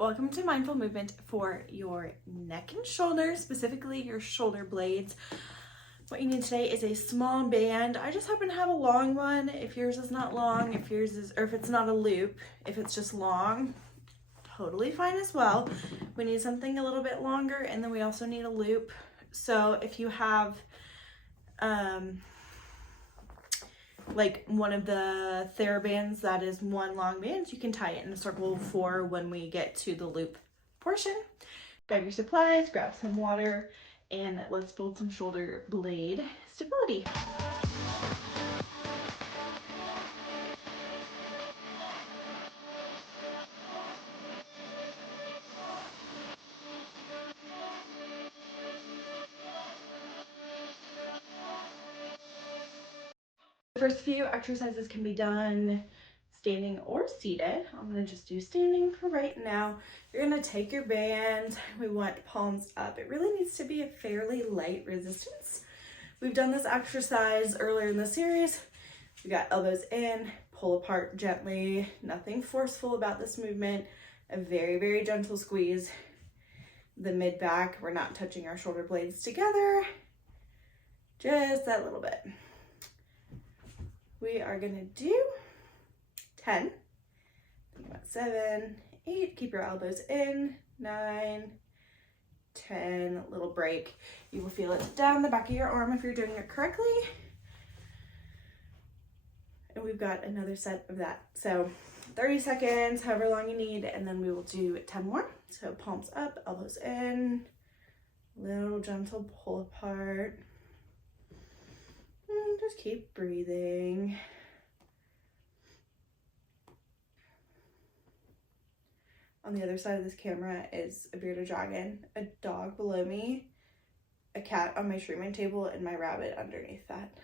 Welcome to Mindful Movement for your neck and shoulders, specifically your shoulder blades. What you need today is a small band. I just happen to have a long one. If yours is not long, if it's not a loop, if it's just long, totally fine as well. We need something a little bit longer, and then we also need a loop. So if you have like one of the TheraBands that is one long band, you can tie it in a circle for when we get to the loop portion. Grab your supplies, grab some water, and let's build some shoulder blade stability. The first few exercises can be done standing or seated. I'm gonna just do standing for right now. You're gonna take your band. We want palms up. It really needs to be a fairly light resistance. We've done this exercise earlier in the series. We got elbows in, pull apart gently, nothing forceful about this movement. A very, very gentle squeeze. The mid back, we're not touching our shoulder blades together. Just that little bit. We are gonna do 10, think about 7, 8, keep your elbows in, 9, 10, little break. You will feel it down the back of your arm if you're doing it correctly. And we've got another set of that. So 30 seconds, however long you need, and then we will do 10 more. So palms up, elbows in, little gentle pull apart. Just keep breathing. On the other side of this camera is a bearded dragon, a dog below me, a cat on my streaming table, and my rabbit underneath that.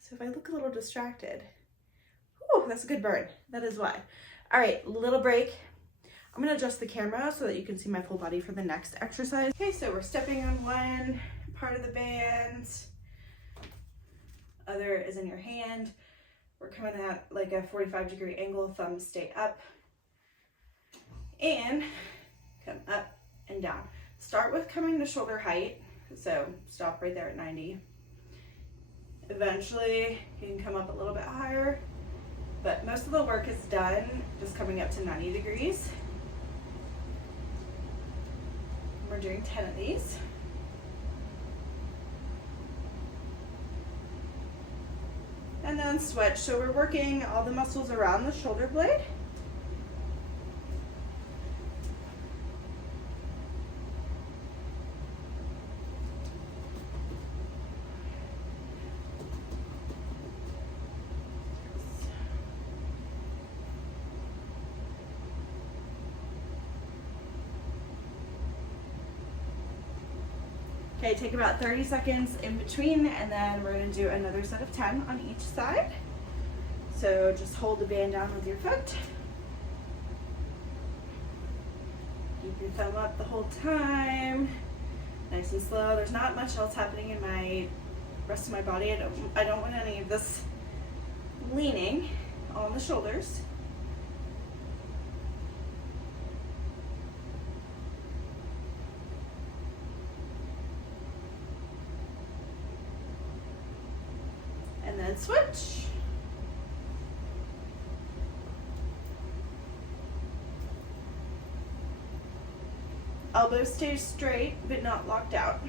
So if I look a little distracted, whew, that's a good burn. That is why. All right, little break. I'm gonna adjust the camera so that you can see my full body for the next exercise. Okay, so we're stepping on one part of the band. Other is in your hand. We're coming at like a 45-degree angle, thumbs stay up. And come up and down. Start with coming to shoulder height. So stop right there at 90. Eventually you can come up a little bit higher, but most of the work is done just coming up to 90 degrees. We're doing 10 of these. And then switch. So we're working all the muscles around the shoulder blade. Okay, take about 30 seconds in between, and then we're going to do another set of 10 on each side. So just hold the band down with your foot. Keep your thumb up the whole time. Nice and slow. There's not much else happening in my rest of my body. I don't want any of this leaning on the shoulders. And then switch. Elbows stay straight, but not locked out.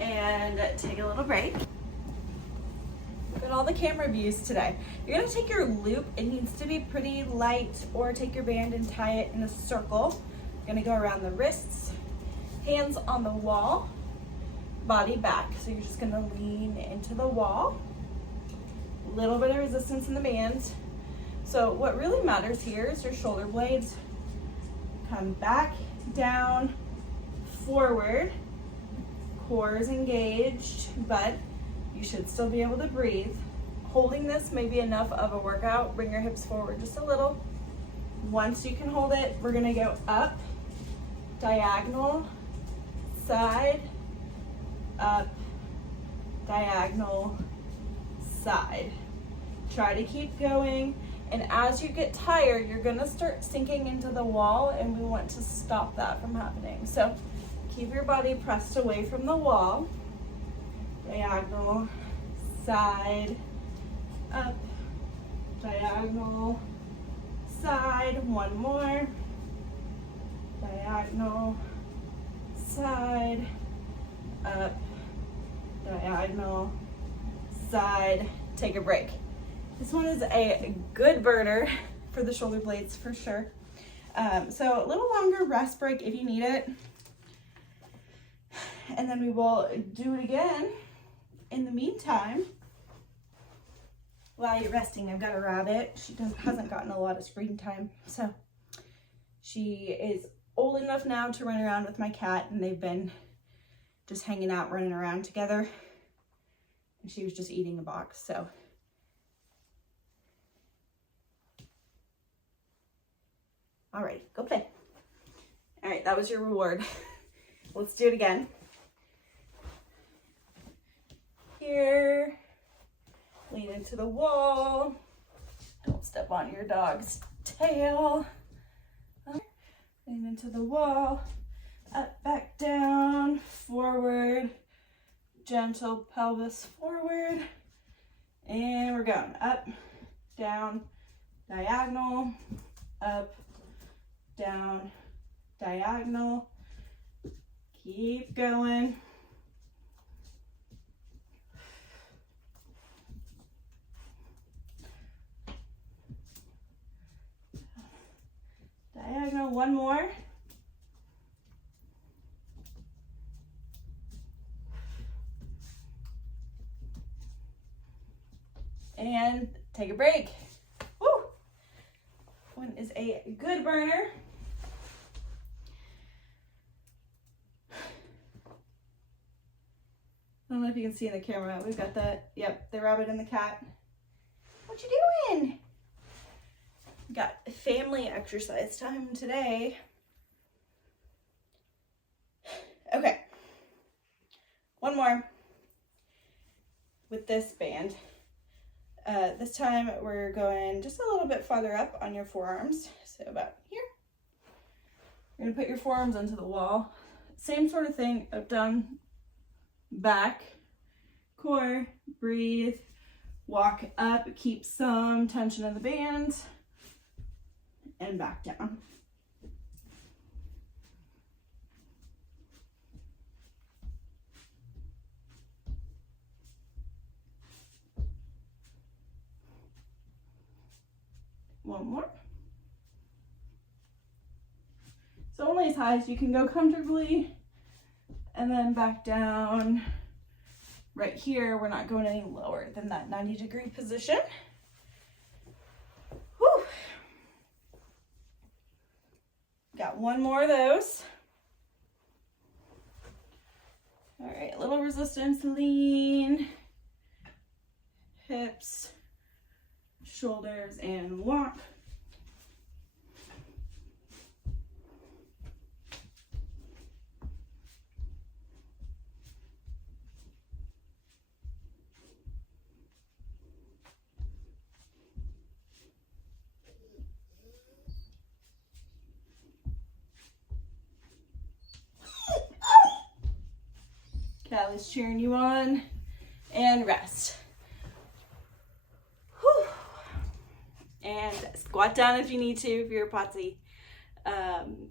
And take a little break. Look at all the camera views today. You're gonna take your loop. It needs to be pretty light, or take your band and tie it in a circle. You're gonna go around the wrists, hands on the wall, body back. So you're just gonna lean into the wall. A little bit of resistance in the band. So what really matters here is your shoulder blades come back, down, forward. Core is engaged, but you should still be able to breathe. Holding this may be enough of a workout. Bring your hips forward just a little. Once you can hold it, we're gonna go up, diagonal, side, up, diagonal, side. Try to keep going, and as you get tired, you're gonna start sinking into the wall, and we want to stop that from happening. So keep your body pressed away from the wall. Diagonal, side, up, diagonal, side. One more. Diagonal, side, up, diagonal, side. Take a break. This one is a good burner for the shoulder blades for sure. So a little longer rest break if you need it. And then we will do it again. In the meantime, while you're resting, I've got a rabbit. She hasn't gotten a lot of screen time. So she is old enough now to run around with my cat, and they've been just hanging out, running around together. And she was just eating a box, so. All right, go play. All right, that was your reward. Let's do it again. Here, lean into the wall. Don't step on your dog's tail. Lean into the wall, up, back, down, forward, gentle pelvis forward. And we're going up, down, diagonal, up, down, diagonal. Keep going. Diagonal, one more. And take a break. Woo! One is a good burner. I don't know if you can see in the camera. We've got the rabbit and the cat. What you doing? Got family exercise time today. Okay, one more with this band. This time we're going just a little bit farther up on your forearms, so about here. You're gonna put your forearms onto the wall. Same sort of thing, up, down, back, core, breathe, walk up, keep some tension in the band, and back down. One more. So only as high as you can go comfortably, and then back down. Right here, we're not going any lower than that 90-degree position. Whew. Got one more of those. All right, a little resistance, lean, hips, shoulders, and walk. Callie's cheering you on, and rest. Whew. And squat down if you need to, if you're a potsy,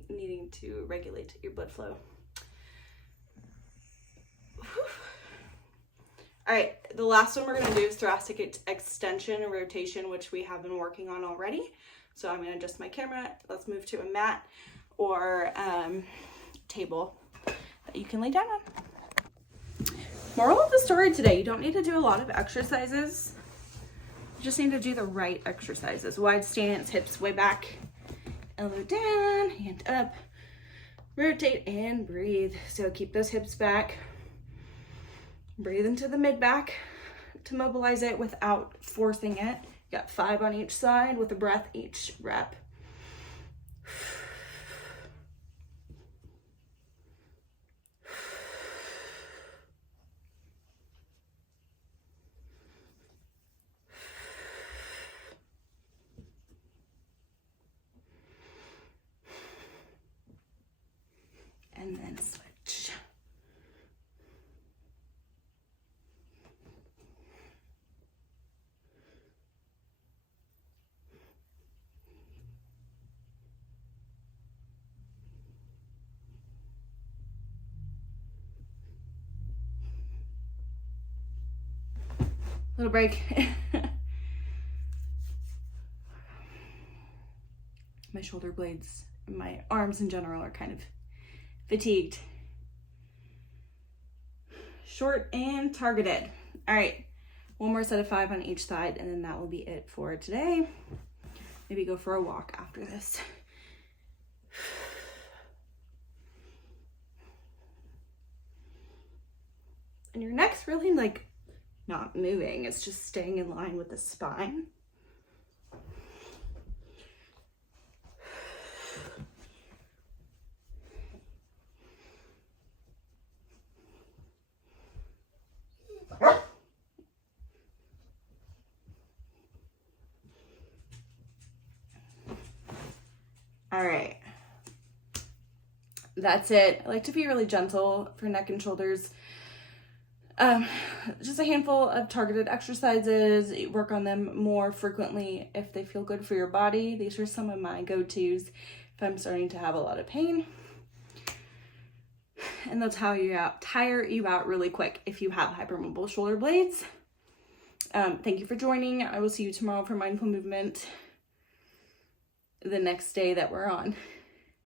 needing to regulate your blood flow. Whew. All right, the last one we're gonna do is thoracic extension and rotation, which we have been working on already. So I'm gonna adjust my camera. Let's move to a mat or table that you can lay down on. Moral of the story today, you don't need to do a lot of exercises. You just need to do the right exercises. Wide stance, hips way back, elbow down, hand up, rotate and breathe. So keep those hips back. Breathe into the mid back to mobilize it without forcing it. You got 5 on each side with a breath each rep. Little break. My shoulder blades, my arms in general are kind of fatigued. Short and targeted. All right, one more set of 5 on each side, and then that will be it for today. Maybe go for a walk after this. And your neck's really like not moving, it's just staying in line with the spine. All right, that's it. I like to be really gentle for neck and shoulders. Just a handful of targeted exercises. Work on them more frequently if they feel good for your body. These are some of my go-tos if I'm starting to have a lot of pain. And they'll tire you out really quick if you have hypermobile shoulder blades. Thank you for joining. I will see you tomorrow for mindful movement, the next day that we're on.